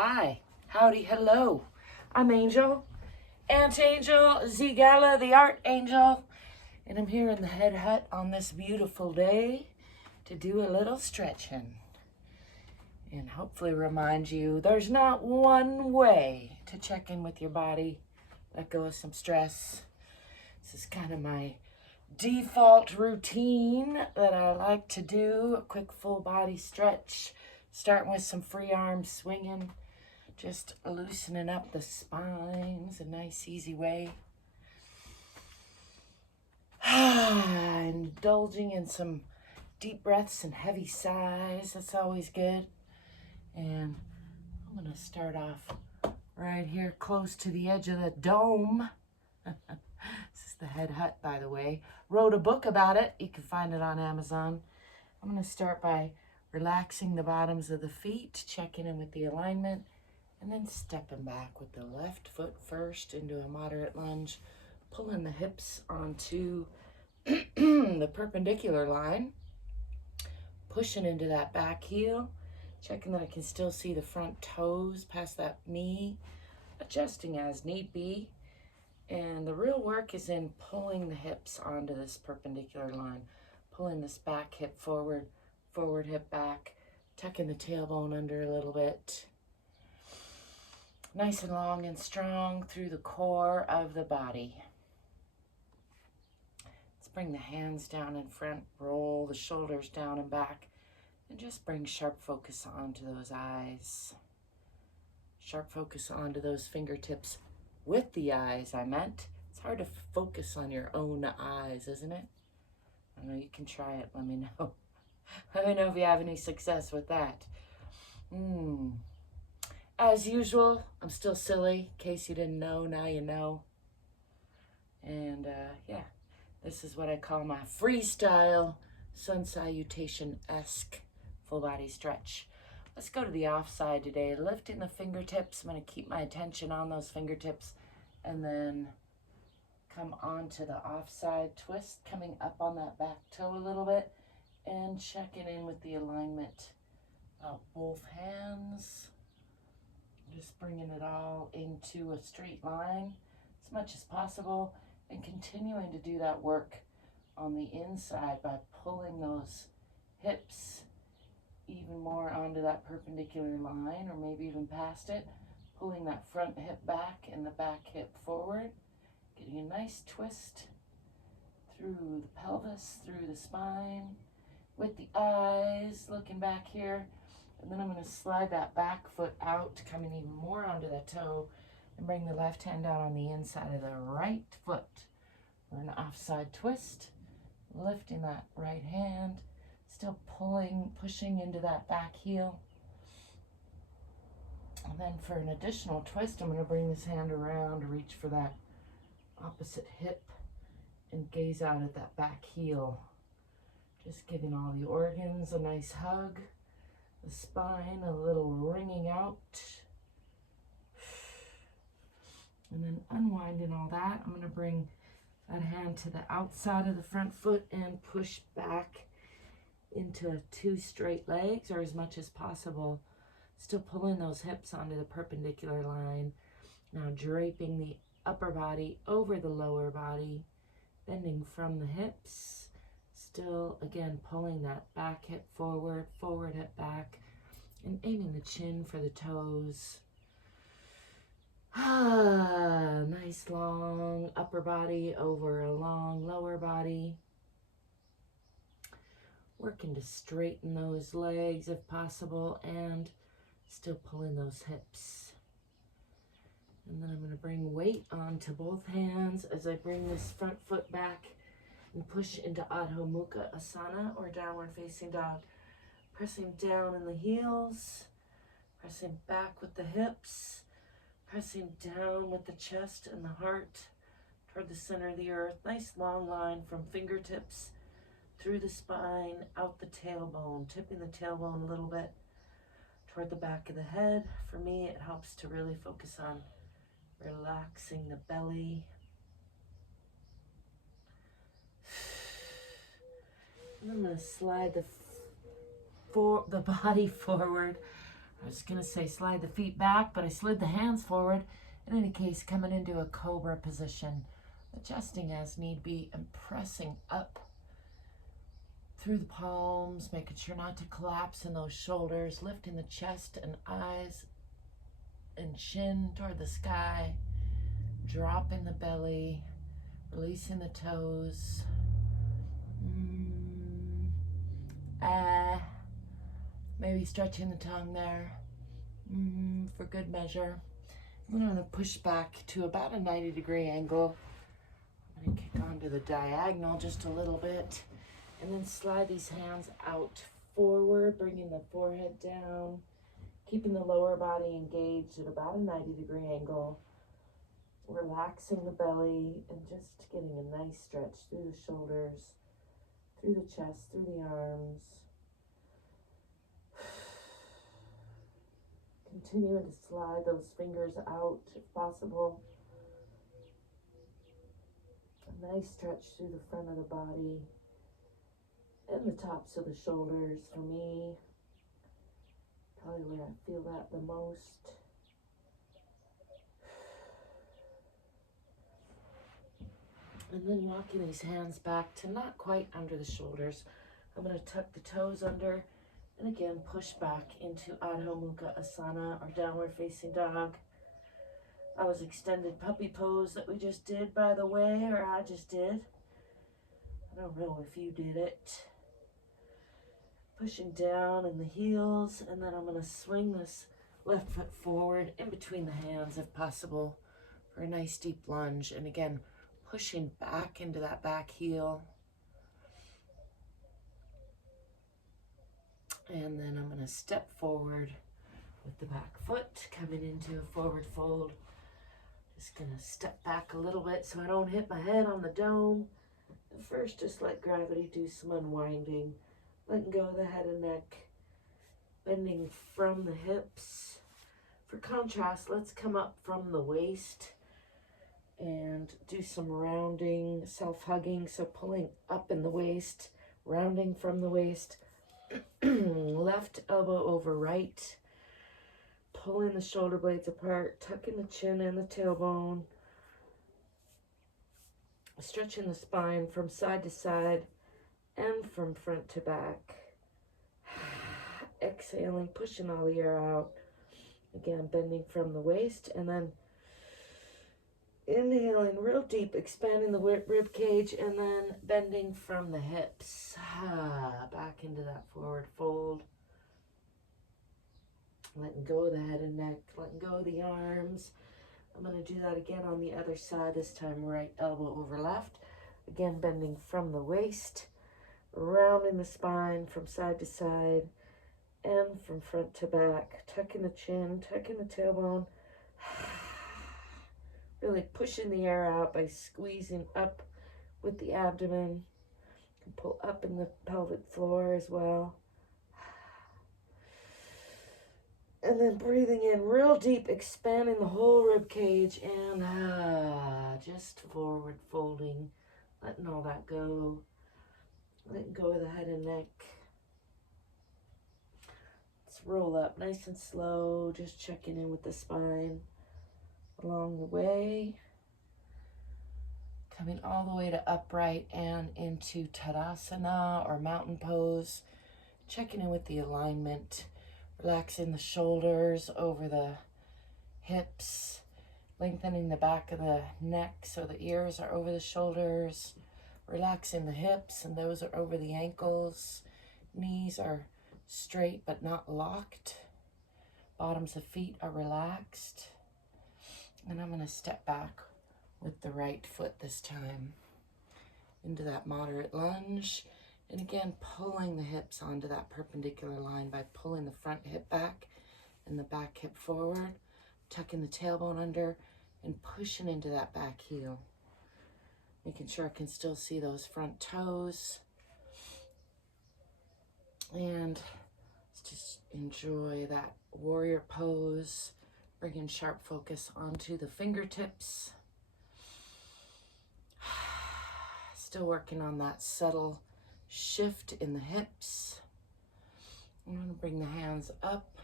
Hi, howdy, hello. I'm Angel, Aunt Angel, ZGALA, the art angel, and I'm here in the Head Hutt on this beautiful day to do a little stretching and hopefully remind you there's not one way to check in with your body, let go of some stress. This is kind of my default routine that I like to do, a quick full body stretch, starting with some free arm swinging, just loosening up the spines, a nice easy way. Indulging in some deep breaths and heavy sighs, that's always good. And I'm gonna start off right here close to the edge of the dome. This is the Head Hutt, by the way. Wrote a book about it. You can find it on Amazon. I'm going to start by relaxing the bottoms of the feet, checking in with the alignment, and then stepping back with the left foot first into a moderate lunge, pulling the hips onto the perpendicular line, pushing into that back heel, checking that I can still see the front toes past that knee, adjusting as need be. And the real work is in pulling the hips onto this perpendicular line, pulling this back hip forward, forward hip back, tucking the tailbone under a little bit. Nice and long and strong through the core of the body. Let's bring the hands down in front, roll the shoulders down and back, and just bring sharp focus onto those eyes. Sharp focus onto those fingertips. With the eyes, I meant. It's hard to focus on your own eyes, isn't it? I know, you can try it. Let me know. Let me know if you have any success with that. As usual, I'm still silly. In case you didn't know, now you know. And yeah, this is what I call my freestyle sun salutation-esque full body stretch. Let's go to the off side today, lifting the fingertips. I'm going to keep my attention on those fingertips and then come onto the off side twist, coming up on that back toe a little bit and checking in with the alignment of both hands. Just bringing it all into a straight line as much as possible and continuing to do that work on the inside by pulling those hips even more onto that perpendicular line, or maybe even past it, pulling that front hip back and the back hip forward, getting a nice twist through the pelvis, through the spine, with the eyes, looking back here, and then I'm going to slide that back foot out, coming even more onto the toe, and bring the left hand down on the inside of the right foot for an offside twist, lifting that right hand, still pulling, pushing into that back heel. And then for an additional twist, I'm going to bring this hand around to reach for that opposite hip and gaze out at that back heel. Just giving all the organs a nice hug, the spine a little wringing out. And then unwinding all that, I'm going to bring that hand to the outside of the front foot and push back into 2 straight legs, or as much as possible. Still pulling those hips onto the perpendicular line. Now draping the upper body over the lower body, bending from the hips. Still, again, pulling that back hip forward, forward hip back, and aiming the chin for the toes. Nice long upper body over a long lower body. Working to straighten those legs if possible and still pulling those hips. And then I'm going to bring weight onto both hands as I bring this front foot back and push into Adho Mukha Asana, or downward facing dog. Pressing down in the heels, pressing back with the hips, pressing down with the chest and the heart toward the center of the earth. Nice long line from fingertips through the spine, out the tailbone, tipping the tailbone a little bit toward the back of the head. For me, it helps to really focus on relaxing the belly. And I'm going to slide the body forward, I was going to say slide the feet back, but I slid the hands forward. In any case, coming into a cobra position, adjusting as need be, and pressing up through the palms, making sure not to collapse in those shoulders, lifting the chest and eyes and chin toward the sky, dropping the belly, releasing the toes. Maybe stretching the tongue there for good measure. I'm going to push back to about a 90-degree angle. I'm going to kick onto the diagonal just a little bit, and then slide these hands out forward, bringing the forehead down, keeping the lower body engaged at about a 90-degree angle, relaxing the belly, and just getting a nice stretch through the shoulders, through the chest, through the arms. Continuing to slide those fingers out if possible. A nice stretch through the front of the body and the tops of the shoulders for me. Probably where I feel that the most. And then walking these hands back to not quite under the shoulders. I'm going to tuck the toes under and again push back into Adho Mukha Asana, or downward facing dog. I was extended puppy pose that we just did, by the way, or I just did. I don't know if you did it. Pushing down in the heels, and then I'm going to swing this left foot forward in between the hands if possible for a nice deep lunge. And again, pushing back into that back heel. And then I'm going to step forward with the back foot, coming into a forward fold. Just going to step back a little bit so I don't hit my head on the dome. But first, just let gravity do some unwinding. Letting go of the head and neck, bending from the hips. For contrast, let's come up from the waist and do some rounding, self-hugging. So pulling up in the waist, rounding from the waist. Left elbow over right, pulling the shoulder blades apart, tucking the chin and the tailbone, stretching the spine from side to side and from front to back. Exhaling, pushing all the air out. Again, bending from the waist, and then inhaling real deep, expanding the rib cage, and then bending from the hips. Back into that forward fold. Letting go of the head and neck, letting go of the arms. I'm going to do that again on the other side, this time right elbow over left. Again, bending from the waist, rounding the spine from side to side and from front to back. Tucking the chin, tucking the tailbone. Really pushing the air out by squeezing up with the abdomen. You can pull up in the pelvic floor as well. And then breathing in real deep, expanding the whole rib cage, and just forward folding, letting all that go. Letting go of the head and neck. Let's roll up nice and slow, just checking in with the spine along the way. Coming all the way to upright and into Tadasana or mountain pose. Checking in with the alignment. Relaxing the shoulders over the hips. Lengthening the back of the neck so the ears are over the shoulders. Relaxing the hips, and those are over the ankles. Knees are straight but not locked. Bottoms of feet are relaxed. And I'm going to step back with the right foot this time into that moderate lunge. And again, pulling the hips onto that perpendicular line by pulling the front hip back and the back hip forward, tucking the tailbone under and pushing into that back heel. Making sure I can still see those front toes. And let's just enjoy that warrior pose. Bringing sharp focus onto the fingertips. Still working on that subtle shift in the hips. I'm going to bring the hands up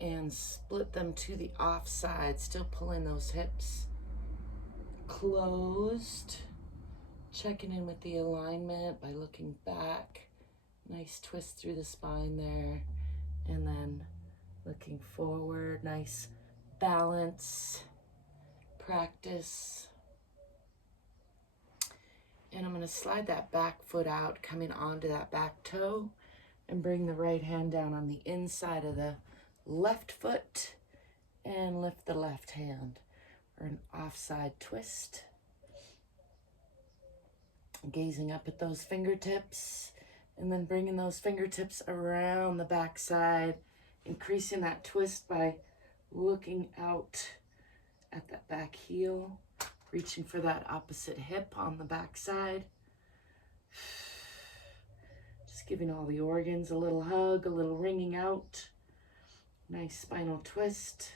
and split them to the off side, still pulling those hips closed. Checking in with the alignment by looking back. Nice twist through the spine there. And then looking forward, nice balance, practice. And I'm going to slide that back foot out, coming onto that back toe, and bring the right hand down on the inside of the left foot and lift the left hand for an offside twist. Gazing up at those fingertips and then bringing those fingertips around the back side, increasing that twist by looking out at that back heel, reaching for that opposite hip on the back side. Just giving all the organs a little hug, a little wringing out. Nice spinal twist.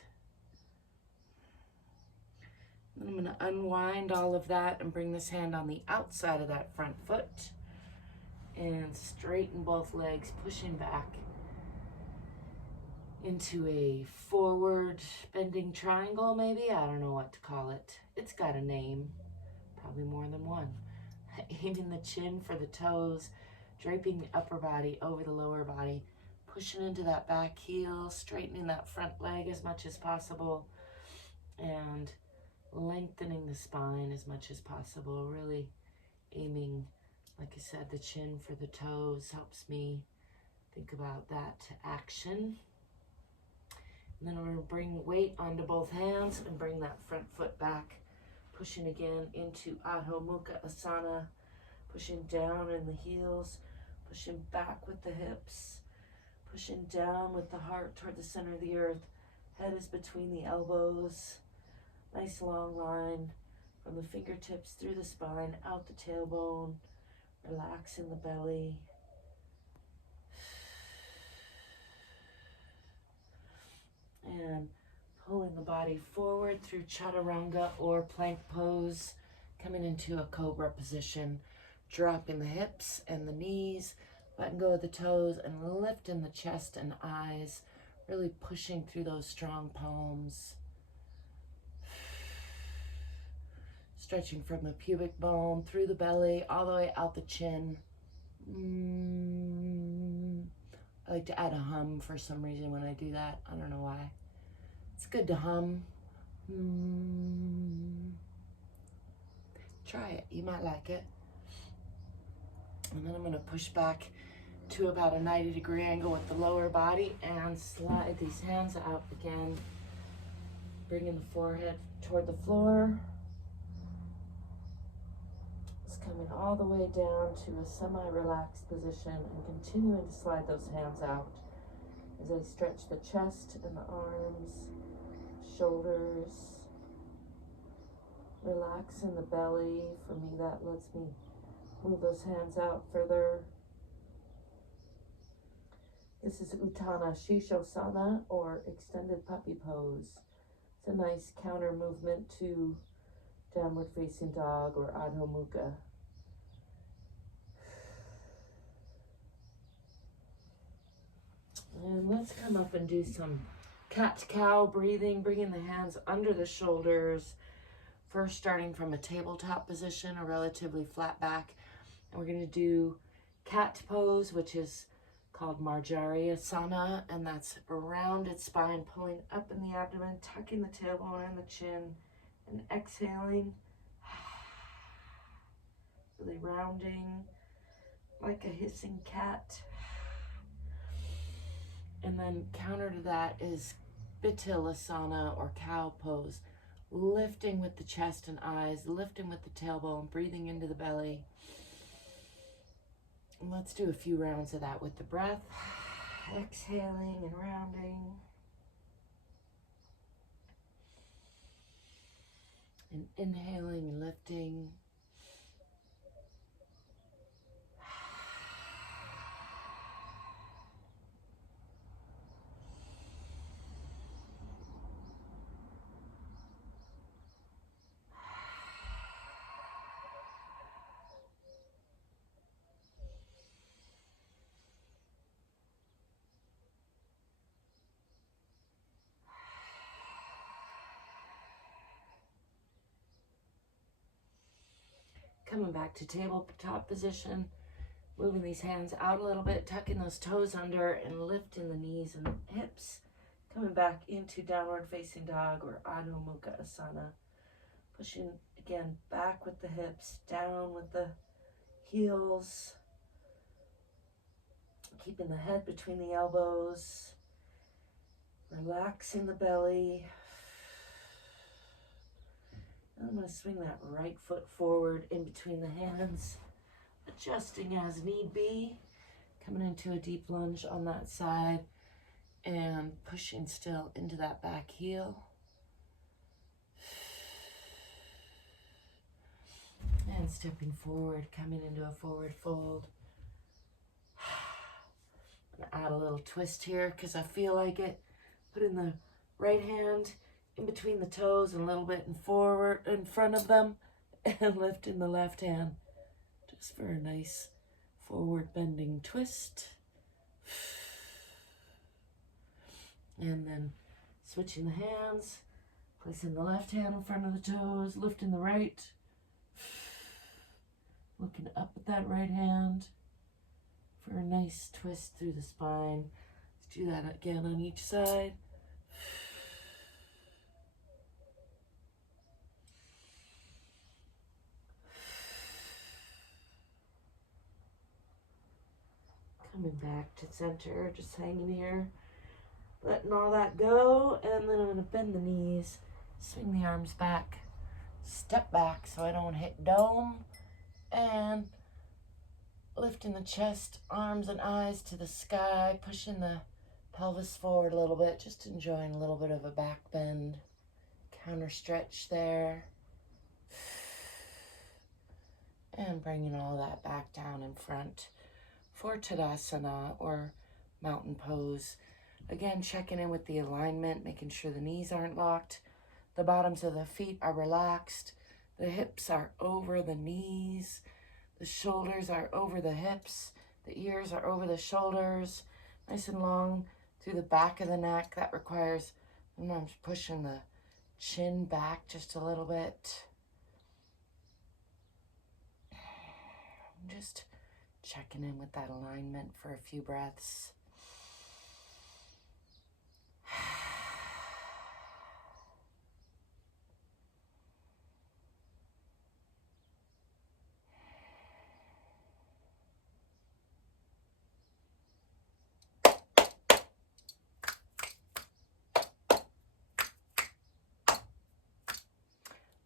Then I'm going to unwind all of that and bring this hand on the outside of that front foot and straighten both legs, pushing back into a forward bending triangle, maybe. I don't know what to call it. It's got a name, probably more than one. Aiming the chin for the toes, draping the upper body over the lower body, pushing into that back heel, straightening that front leg as much as possible, and lengthening the spine as much as possible. Really aiming, like I said, the chin for the toes helps me think about that to action. And then I'm going to bring weight onto both hands and bring that front foot back, pushing again into Adho Mukha Asana, pushing down in the heels, pushing back with the hips, pushing down with the heart toward the center of the earth. Head is between the elbows. Nice long line from the fingertips through the spine, out the tailbone, relaxing the belly. And pulling the body forward through chaturanga or plank pose, coming into a cobra position, dropping the hips and the knees, letting go of the toes and lifting the chest and eyes, really pushing through those strong palms. Stretching from the pubic bone through the belly, all the way out the chin. I like to add a hum for some reason when I do that. I don't know why. It's good to hum. Try it. You might like it. And then I'm going to push back to about a 90-degree angle with the lower body and slide these hands out again. Bringing the forehead toward the floor. Coming all the way down to a semi-relaxed position and continuing to slide those hands out as I stretch the chest and the arms, shoulders, relaxing the belly. For me, that lets me move those hands out further. This is Utthana Shishosana, or extended puppy pose. It's a nice counter movement to downward facing dog or Adho Mukha. And let's come up and do some cat-cow breathing, bringing the hands under the shoulders. First, starting from a tabletop position, a relatively flat back. And we're going to do cat pose, which is called Marjariasana, and that's a rounded spine, pulling up in the abdomen, tucking the tailbone and the chin, and exhaling. Really rounding like a hissing cat. And then counter to that is Bitilasana, or cow pose, lifting with the chest and eyes, lifting with the tailbone, breathing into the belly. And let's do a few rounds of that with the breath. Exhaling and rounding. And inhaling and lifting. Coming back to tabletop position. Moving these hands out a little bit, tucking those toes under and lifting the knees and hips. Coming back into downward facing dog or Adho Mukha Asana. Pushing again back with the hips, down with the heels. Keeping the head between the elbows. Relaxing the belly. And I'm going to swing that right foot forward in between the hands. Adjusting as need be. Coming into a deep lunge on that side. And pushing still into that back heel. And stepping forward, coming into a forward fold. I'm gonna add a little twist here because I feel like it. Putting the right hand in between the toes and a little bit forward in front of them. And lifting the left hand just for a nice forward bending twist. And then switching the hands, placing the left hand in front of the toes, lifting the right, looking up at that right hand for a nice twist through the spine. Let's do that again on each side. Coming back to center, just hanging here. Letting all that go, and then I'm going to bend the knees, swing the arms back, step back so I don't hit dome, and lifting the chest, arms and eyes to the sky, pushing the pelvis forward a little bit, just enjoying a little bit of a back bend, counter stretch there, and bringing all that back down in front for Tadasana or mountain pose. Again, checking in with the alignment, making sure the knees aren't locked. The bottoms of the feet are relaxed. The hips are over the knees. The shoulders are over the hips. The ears are over the shoulders. Nice and long through the back of the neck. That requires, I'm pushing the chin back just a little bit. Just checking in with that alignment for a few breaths.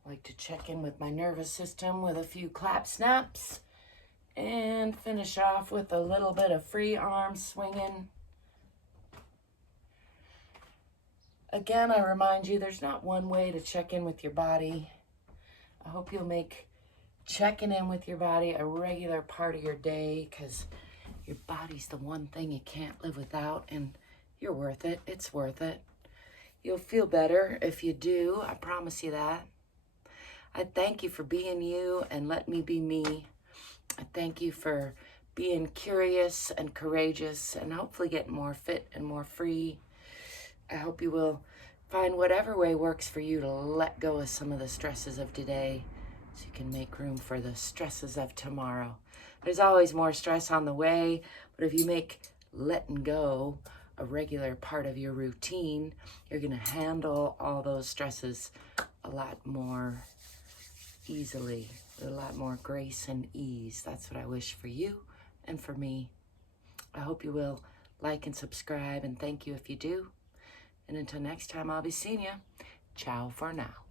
I like to check in with my nervous system with a few clap snaps and finish off with a little bit of free arm swinging. Again, I remind you, there's not one way to check in with your body. I hope you'll make checking in with your body a regular part of your day, because your body's the one thing you can't live without, and you're worth it. It's worth it. You'll feel better if you do. I promise you that. I thank you for being you and let me be me. I thank you for being curious and courageous and hopefully getting more fit and more free. I hope you will find whatever way works for you to let go of some of the stresses of today so you can make room for the stresses of tomorrow. There's always more stress on the way, but if you make letting go a regular part of your routine, you're going to handle all those stresses a lot more easily, with a lot more grace and ease. That's what I wish for you and for me. I hope you will like and subscribe, and thank you if you do. And until next time, I'll be seeing you. Ciao for now.